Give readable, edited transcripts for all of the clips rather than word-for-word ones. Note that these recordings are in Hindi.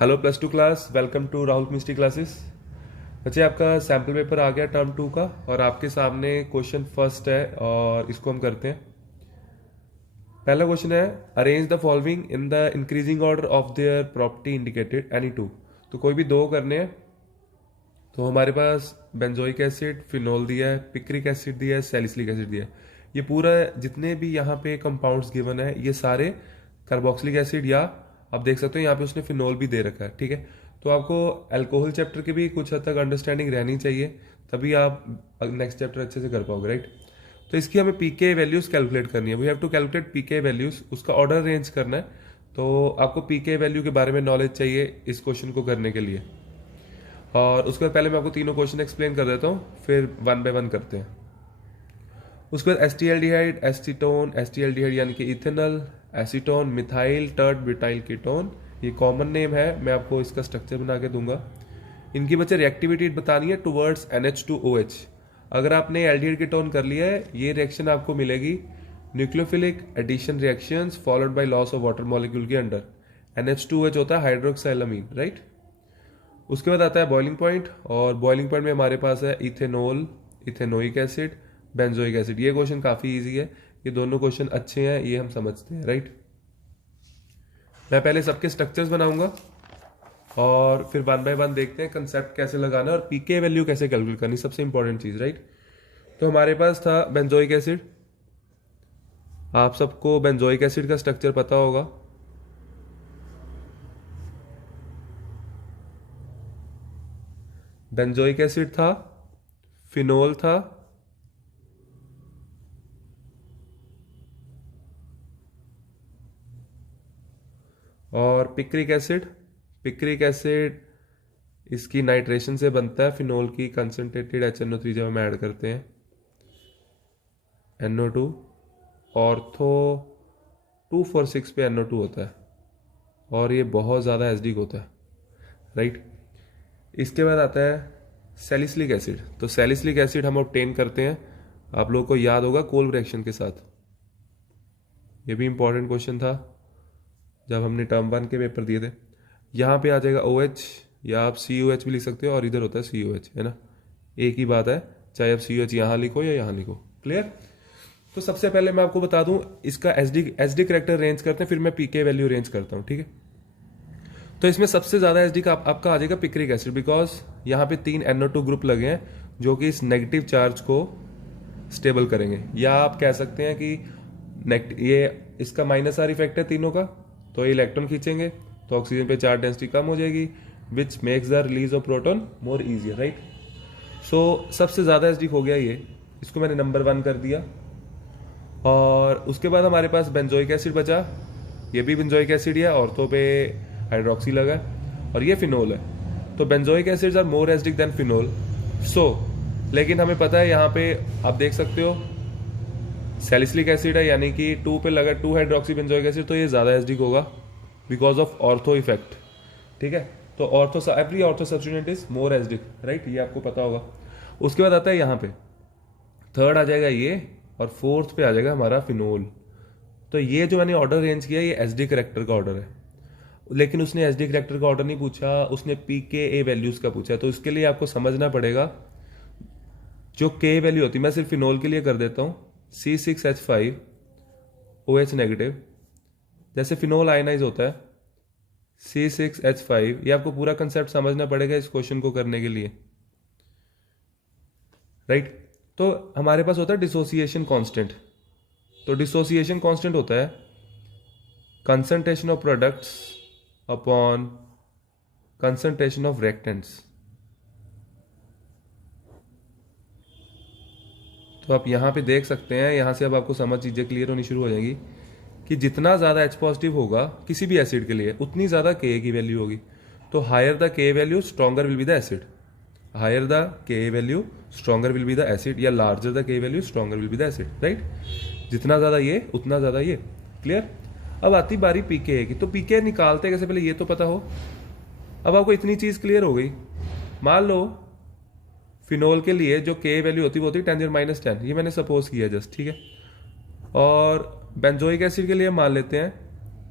Hello plus two class, welcome to Rahul chemistry classes. बच्चे, आपका सैम्पल पेपर आ गया टर्म 2 का और आपके सामने क्वेश्चन फर्स्ट है और इसको हम करते हैं। पहला क्वेश्चन है, arrange the following in the increasing order of their property indicated any two. तो कोई भी दो करने हैं। तो हमारे पास बेंजोइक एसिड, फिनोल दिया है, पिक्रिक एसिड दिया है, सैलिसिलिक एसिड दिया है। ये पूरा जितने भी यहाँ पे कंपाउंड्स गिवन है ये सारे कार्बोक्सिलिक एसिड, या आप देख सकते हो यहाँ पे उसने फिनोल भी दे रखा है। ठीक है, तो आपको अल्कोहल चैप्टर की भी कुछ हद तक अंडरस्टैंडिंग रहनी चाहिए, तभी आप नेक्स्ट चैप्टर अच्छे से कर पाओगे, राइट। तो इसकी हमें पीके वैल्यूज कैलकुलेट करनी है। We have to calculate pK values, उसका ऑर्डर अरेंज करना है। तो आपको पीके वैल्यू के बारे में नॉलेज चाहिए इस क्वेश्चन को करने के लिए। और उसके बाद पहले मैं आपको तीनों क्वेश्चन एक्सप्लेन कर देता हूँ, फिर वन बाय वन करते हैं। उसके बाद एस्टिएल्डिहाइड, एसीटोन, एस्टिएल्डिहाइड यानी कि ethanol, acetone, methyl tert butyl ketone, ये कॉमन नेम है, मैं आपको इसका स्ट्रक्चर बना के दूंगा। इनकी बच्चे रिएक्टिविटी बतानी है टुवर्ड्स NH2OH। अगर आपने एल्डिहाइड कीटोन कर लिया है, ये रिएक्शन आपको मिलेगी nucleophilic addition reactions followed by loss of water molecule के अंडर। NH2OH होता है हाइड्रोक्साइलामीन, राइट। उसके बाद आता है बॉइलिंग पॉइंट, और बॉइलिंग पॉइंट में हमारे पास है ethanol, ethanoic acid, benzoic acid. ये क्वेश्चन काफी इजी है, ये दोनों क्वेश्चन अच्छे हैं, ये हम समझते हैं, राइट। मैं पहले सबके स्ट्रक्चर्स बनाऊंगा और फिर वन बाय वन देखते हैं कंसेप्ट कैसे लगाना है और पीके वैल्यू कैसे कैलकुलेट करनी, सबसे इंपॉर्टेंट चीज, राइट। तो हमारे पास था बेंजोइक एसिड। आप सबको बेंजोइक एसिड का स्ट्रक्चर पता होगा। बेंजोइक एसिड था, फिनोल था, और पिक्रिक एसिड। पिक्रिक एसिड इसकी नाइट्रेशन से बनता है, फिनोल की कंसनट्रेटेड HNO3 जब हम ऐड करते हैं, NO2, ऑर्थो 246 पे NO2 होता है और ये बहुत ज़्यादा एसिडिक होता है, राइट। इसके बाद आता है सैलिसिलिक एसिड। तो सैलिसिलिक एसिड हम ऑब्टेन करते हैं, आप लोगों को याद होगा, कोल्ब रिएक्शन के साथ। ये भी इंपॉर्टेंट क्वेश्चन था जब हमने टर्म 1 के पेपर दिए थे। यहाँ पे आ जाएगा OH, या आप COH भी लिख सकते हो, और इधर होता है COH, है ना, एक ही बात है, चाहे आप COH यहाँ लिखो या यहाँ लिखो, क्लियर। तो सबसे पहले मैं आपको बता दूं इसका एसडी करेक्टर रेंज करते हैं, फिर मैं पीके वैल्यू रेंज करता हूं, ठीक है। तो इसमें सबसे ज्यादा एसडी का आपका आ जाएगा पिक्रिक एसिड, बिकॉज यहाँ पे 3 NO2 ग्रुप लगे हैं जो कि इस नेगेटिव चार्ज को स्टेबल करेंगे, या आप कह सकते हैं कि ये इसका माइनस आर इफेक्ट है तीनों का, तो ये इलेक्ट्रॉन खींचेंगे तो ऑक्सीजन पे चार्ज डेंसिटी कम हो जाएगी, which makes the release of proton more easier, right. So सबसे ज्यादा एसडी हो गया ये, इसको मैंने नंबर 1 कर दिया। और उसके बाद हमारे पास बेंजोइक एसिड बचा, ये भी बेंजोइक एसिड है, ऑर्थो पे हाइड्रोक्सी लगा है, और ये फिनोल है। तो benzoic acids are more acidic than phenol. So लेकिन हमें पता है यहाँ पे आप देख सकते हो सैलिसिलिक एसिड है, यानी कि 2 पे लगा 2 हाइड्रोक्सी बेंजोइक एसिड, तो ये ज्यादा एसिडिक होगा बिकॉज ऑफ ऑर्थो इफेक्ट, ठीक है। तो ortho, every ortho substituent is more acidic, right, ये आपको पता होगा। उसके बाद आता है यहाँ पे थर्ड आ जाएगा ये, और फोर्थ पे आ जाएगा हमारा फिनोल। तो ये जो मैंने ऑर्डर रेंज किया ये एसडी करेक्टर का ऑर्डर है, लेकिन उसने एसडी करेक्टर का ऑर्डर नहीं पूछा, उसने पीके वैल्यूज का पूछा। तो इसके लिए आपको समझना पड़ेगा जो के वैल्यू होती है, मैं सिर्फ फिनोल के लिए कर देता हूं, C6H5OH नेगेटिव, जैसे फिनोल आयनाइज होता है C6H5, ये आपको पूरा कंसेप्ट समझना पड़ेगा इस क्वेश्चन को करने के लिए, राइट। तो हमारे पास होता है डिसोसिएशन कांस्टेंट। तो डिसोसिएशन कांस्टेंट होता है concentration of products upon concentration of reactants. तो आप यहां पे देख सकते हैं, यहां से अब आपको समझ चीजें क्लियर होनी शुरू हो जाएगी कि जितना ज्यादा H पॉजिटिव होगा किसी भी एसिड के लिए, उतनी ज्यादा Ka की वैल्यू होगी। तो higher the Ka value stronger will be the acid, higher the Ka value stronger will be the acid, या larger the Ka value stronger will be the acid, right. जितना ज्यादा ये उतना ज्यादा ये, क्लियर। अब आती बारी पीके की। तो पीके निकालते कैसे, पहले ये तो पता हो। अब आपको इतनी चीज क्लियर हो गई, मान लो फिनोल के लिए जो के वैल्यू होती है वो होती है 10⁻⁻⁰, ये मैंने सपोज किया जस्ट, ठीक है। और बेंजोइक एसिड के लिए मान लेते हैं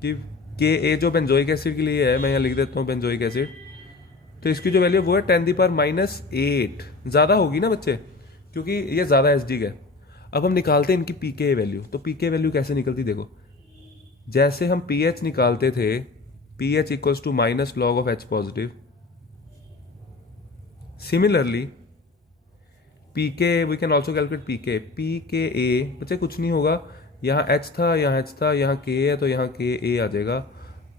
कि के ए जो बेंजोइक एसिड के लिए है, मैं यहाँ लिख देता हूँ बेंजोइक एसिड, तो इसकी जो वैल्यू वो है 10⁻⁸ ज़्यादा होगी ना बच्चे, क्योंकि ये ज़्यादा एसिडिक है। अब हम निकालते हैं इनकी पीके वैल्यू। तो पीके वैल्यू कैसे निकलती देखो, जैसे हम पीएच निकालते थे, pH equals to minus log of H positive, similarly pK we can also calculate pK. PK a बच्चे कुछ नहीं होगा, यहाँ एच था, यहाँ एच था, यहाँ के है, तो यहाँ के ए आ जाएगा,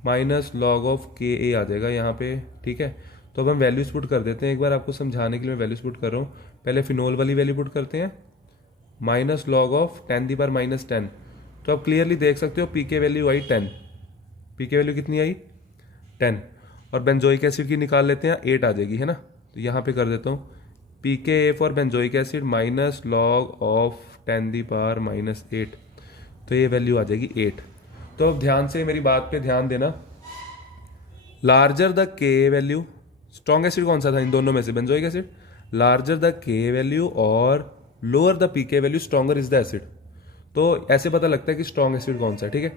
माइनस लॉग ऑफ के ए आ जाएगा यहाँ पे। ठीक है, तो अब हम वैल्यूज पुट कर देते हैं। एक बार आपको समझाने के लिए मैं वैल्यूज पुट कर रहा हूँ। पहले फिनोल वाली वैल्यू पुट करते हैं, माइनस लॉग ऑफ 10⁻⁻10। तो आप क्लियरली देख सकते हो पीके वैल्यू आई 10। पीके वैल्यू कितनी आई 10। और बेंजोइक एसिड की निकाल लेते हैं, 8 आ जाएगी, है ना। तो यहाँ पे कर देता हूँ pK a for benzoic acid minus log of 10⁻⁸। तो ये वैल्यू आ जाएगी 8। तो अब ध्यान से मेरी बात पे ध्यान देना, larger the K value, strong acid कौन सा था इन दोनों में से, benzoic acid, larger the K value और lower the pK value, stronger is the acid. तो ऐसे पता लगता है कि स्ट्रॉन्ग एसिड कौन सा है। ठीक है,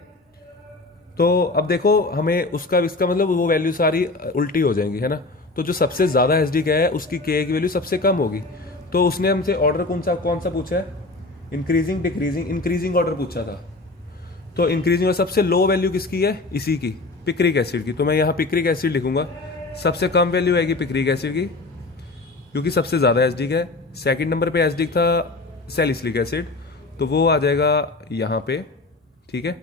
तो अब देखो हमें उसका इसका मतलब वो वैल्यू सारी उल्टी हो जाएंगी, है ना। तो जो सबसे ज्यादा एसिडिक है उसकी के की वैल्यू सबसे कम होगी। तो उसने हमसे ऑर्डर कौन सा पूछा है, इंक्रीजिंग डिक्रीजिंग, इंक्रीजिंग ऑर्डर पूछा था। तो इंक्रीजिंग और सबसे लो वैल्यू किसकी है, इसी की, पिक्रिक एसिड की। तो मैं यहाँ पिक्रिक एसिड लिखूंगा, सबसे कम वैल्यू आएगी पिक्रिक एसिड की, क्योंकि सबसे ज्यादा एसिडिक है। सेकंड नंबर पे एसिडिक था सैलिसिलिक एसिड, तो वो आ जाएगा यहाँ पे। ठीक है,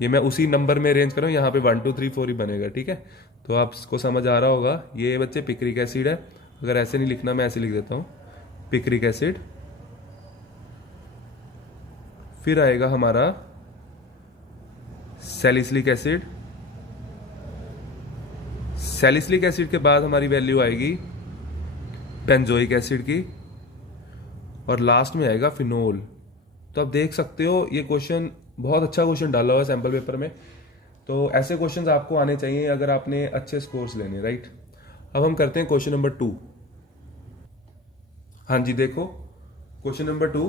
ये मैं उसी नंबर में अरेंज कर रहा हूँ, यहाँ पे 1 2 3 4 ही बनेगा। ठीक है, तो आपको समझ आ रहा होगा, ये बच्चे पिक्रिक एसिड है। अगर ऐसे नहीं लिखना, मैं ऐसे लिख देता हूँ पिक्रिक एसिड। फिर आएगा हमारा सैलिसिलिक एसिड, सैलिसिलिक एसिड के बाद हमारी वैल्यू आएगी बेंजोइक एसिड की, और लास्ट में आएगा फिनोल। तो आप देख सकते हो ये क्वेश्चन बहुत अच्छा क्वेश्चन डाला हुआ है सैंपल पेपर में। तो ऐसे क्वेश्चंस आपको आने चाहिए अगर आपने अच्छे स्कोर्स लेने, राइट। अब हम करते हैं क्वेश्चन नंबर 2। हाँ जी, देखो क्वेश्चन नंबर 2,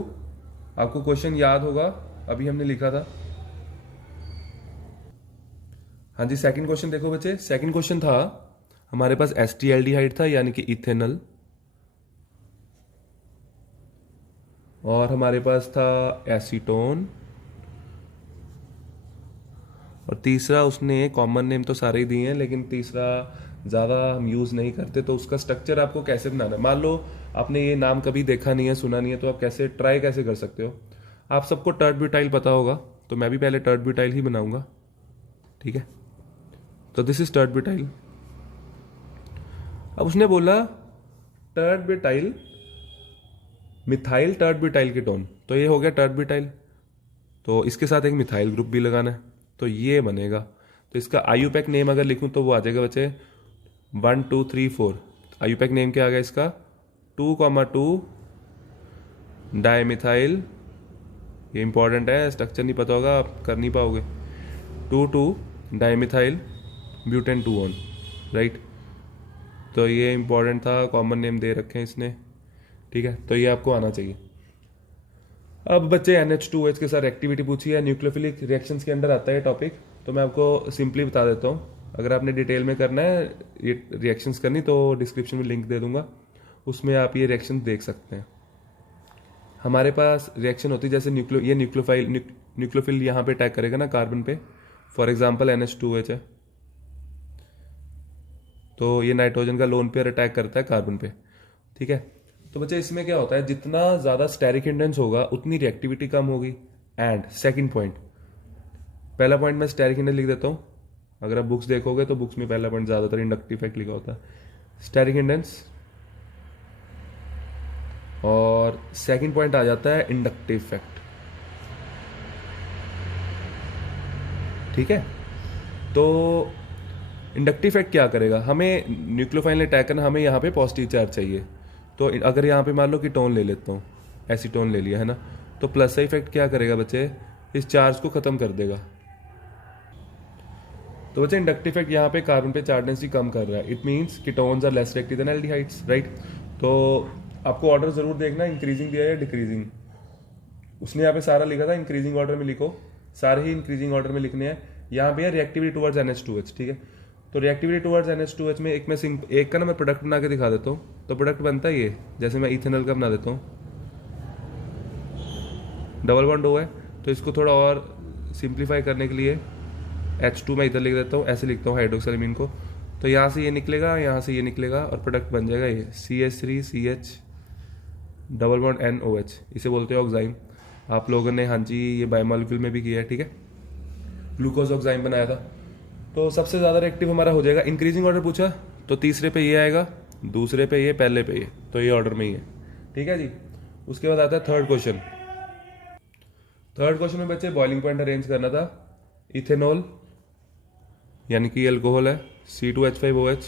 आपको क्वेश्चन याद होगा, अभी हमने लिखा था। हाँ जी, सेकंड क्वेश्चन देखो बच्चे, सेकंड क्वेश्चन था हमारे पास एस्टिएल्डिहाइड था, यानी कि इथेनॉल, और हमारे पास था एसीटोन, और तीसरा उसने कॉमन नेम तो सारे ही दिए हैं, लेकिन तीसरा ज़्यादा हम यूज़ नहीं करते। तो उसका स्ट्रक्चर आपको कैसे बनाना है, मान लो आपने ये नाम कभी देखा नहीं है, सुना नहीं है, तो आप कैसे ट्राई कैसे कर सकते हो। आप सबको टर्ट ब्यूटाइल पता होगा, तो मैं भी पहले टर्ट ब्यूटाइल ही बनाऊंगा। ठीक है, तो दिस इज टर्ट ब्यूटाइल। अब उसने बोला tert butyl methyl tert butyl ketone, तो ये हो गया टर्ट ब्यूटाइल। तो इसके साथ एक मिथाइल ग्रुप भी लगाना है, तो ये बनेगा। तो इसका आयुपैक नेम अगर लिखूं तो वो आ जाएगा बच्चे 1 2 3 4। आयुपैक नेम क्या आ गया इसका, 2,2 डायमिथाइल। ये इंपॉर्टेंट है, स्ट्रक्चर नहीं पता होगा आप कर नहीं पाओगे। 2 डायमिथाइल ब्यूटेन 2 ऑन, राइट। तो ये इंपॉर्टेंट था, कॉमन नेम दे रखे हैं इसने। ठीक है, तो ये आपको आना चाहिए। अब बच्चे NH2OH के साथ एक्टिविटी पूछी है, न्यूक्लियोफिलिक रिएक्शंस के अंडर आता है टॉपिक। तो मैं आपको सिंपली बता देता हूँ, अगर आपने डिटेल में करना है ये रिएक्शंस करनी तो डिस्क्रिप्शन में लिंक दे दूंगा, उसमें आप ये रिएक्शन देख सकते हैं। हमारे पास रिएक्शन होती है जैसे ये न्यूक्लियोफिल यहाँ पे अटैक करेगा ना कार्बन पे, फॉर एग्जाम्पल NH2OH है, तो ये नाइट्रोजन का लोन पेयर अटैक करता है कार्बन पे। ठीक है, तो बच्चे इसमें क्या होता है, जितना ज्यादा स्टेरिक इंडेंस होगा उतनी रिएक्टिविटी कम होगी। एंड सेकंड पॉइंट, पहला पॉइंट मैं स्टेरिक इंडेंस लिख देता हूं, अगर आप बुक्स देखोगे तो बुक्स में पहला पॉइंट ज्यादातर इंडक्टिव इफेक्ट लिखा होता है, स्टेरिक इंडेंस, और सेकंड पॉइंट आ जाता है इंडक्टिव इफेक्ट। ठीक है, तो इंडक्टिव इफेक्ट क्या करेगा, हमें न्यूक्लियोफाइल अटैक करना, हमें यहाँ पे पॉजिटिव चार्ज चाहिए। तो अगर यहाँ पे मान लो कीटोन ले लेता हूँ, एसीटोन ले लिया है ना, तो प्लस का इफेक्ट क्या करेगा बच्चे, इस चार्ज को खत्म कर देगा। तो बच्चे इंडक्टिव इफेक्ट यहाँ पे कार्बन पे चार्ज डेंसिटी कम कर रहा है, it means ketones are less reactive than aldehydes, right. तो आपको ऑर्डर जरूर देखना, इंक्रीजिंग दिया है डिक्रीजिंग, उसने यहाँ पे सारा लिखा था इंक्रीजिंग ऑर्डर में लिखो, सारे ही इंक्रीजिंग ऑर्डर में लिखने हैं। यहाँ पे है रिएक्टिविटी टुवर्ड्स NH2H, ठीक है। तो रिएक्टिविटी टुवर्ड्स NH2H में एक का ना मैं प्रोडक्ट बना के दिखा देता हूँ। तो प्रोडक्ट बनता है ये, जैसे मैं इथेनॉल का बना देता हूँ, डबल बॉन्ड O है, तो इसको थोड़ा और सिंप्लीफाई करने के लिए H2 मैं इधर लिख देता हूँ, ऐसे लिखता हूँ हाइड्रोक्सिलमीन को। तो यहाँ से ये निकलेगा, यहाँ से ये निकलेगा और प्रोडक्ट बन जाएगा ये CH3CH डबल बॉन्ड NOH, इसे बोलते हैं ऑक्साइम। आप लोगों ने हाँ जी ये बायोमोलिक्यूल में भी किया है, ठीक है, ग्लूकोज ऑक्साइम बनाया था। तो सबसे ज़्यादा रिएक्टिव हमारा हो जाएगा, इंक्रीजिंग ऑर्डर पूछा तो तीसरे पे ये आएगा, दूसरे पे ये, पहले पे ये, तो ये ऑर्डर में ही है, ठीक है जी। उसके बाद आता है थर्ड क्वेश्चन। थर्ड क्वेश्चन में बच्चे बॉइलिंग पॉइंट अरेंज करना था। इथेनॉल यानी कि अल्कोहल है C2H5OH,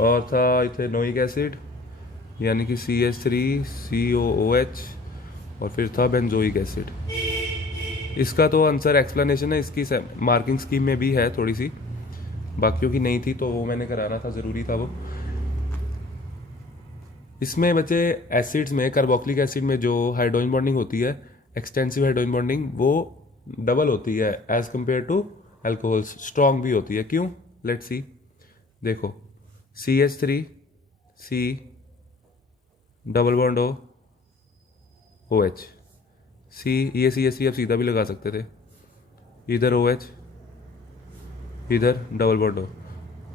और था इथेनोइक एसिड यानी कि CH3COOH, और फिर था बेंजोइक एसिड। इसका तो आंसर एक्सप्लेनेशन है, इसकी मार्किंग स्कीम में भी है थोड़ी सी, बाकियों की नहीं थी तो वो मैंने कराना था, ज़रूरी था वो। इसमें बच्चे एसिड्स में कार्बोक्सिलिक एसिड में जो हाइड्रोजन बॉन्डिंग होती है, एक्सटेंसिव हाइड्रोजन बॉन्डिंग, वो डबल होती है as compared to alcohols, strong भी होती है। क्यों? Let's see. देखो CH3C डबल बॉन्ड OH, ये CH3 आप सीधा भी लगा सकते थे, इधर OH, इधर डबल बॉन्ड O।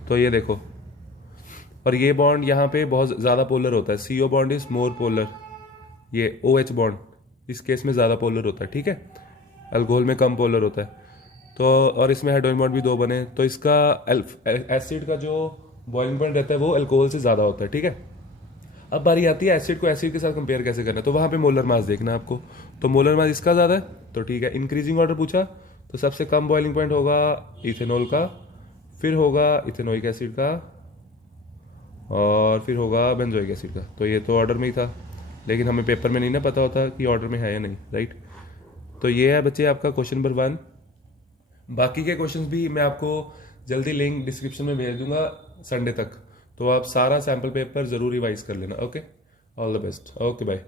तो ये देखो, और ये बॉन्ड यहाँ पे बहुत ज़्यादा पोलर होता है, CO bond is more polar, ये OH बॉन्ड इस केस में ज़्यादा पोलर होता है, ठीक है, अल्कोहल में कम पोलर होता है। तो और इसमें हाइड्रोजन बॉन्ड भी 2 बने, तो इसका एसिड का जो बॉइलिंग पॉइंट रहता है वो अल्कोहल से ज़्यादा होता है, ठीक है। अब बारी आती है एसिड को एसिड के साथ कंपेयर कैसे करना है, तो वहाँ पे मोलर मास देखना है आपको। तो मोलर मास इसका ज़्यादा है तो ठीक है। इंक्रीजिंग ऑर्डर पूछा तो सबसे कम बॉइलिंग पॉइंट होगा इथेनॉल का, फिर होगा इथेनोइक एसिड का, और फिर होगा बेंजोइक एसिड का। तो ये तो ऑर्डर में ही था, लेकिन हमें पेपर में नहीं ना पता होता कि ऑर्डर में है या नहीं, राइट। तो ये है बच्चे आपका क्वेश्चन नंबर 1। बाकी के क्वेश्चंस भी मैं आपको जल्दी लिंक डिस्क्रिप्शन में भेज दूंगा संडे तक, तो आप सारा सैम्पल पेपर ज़रूर रिवाइज कर लेना। Okay, all the best, okay bye.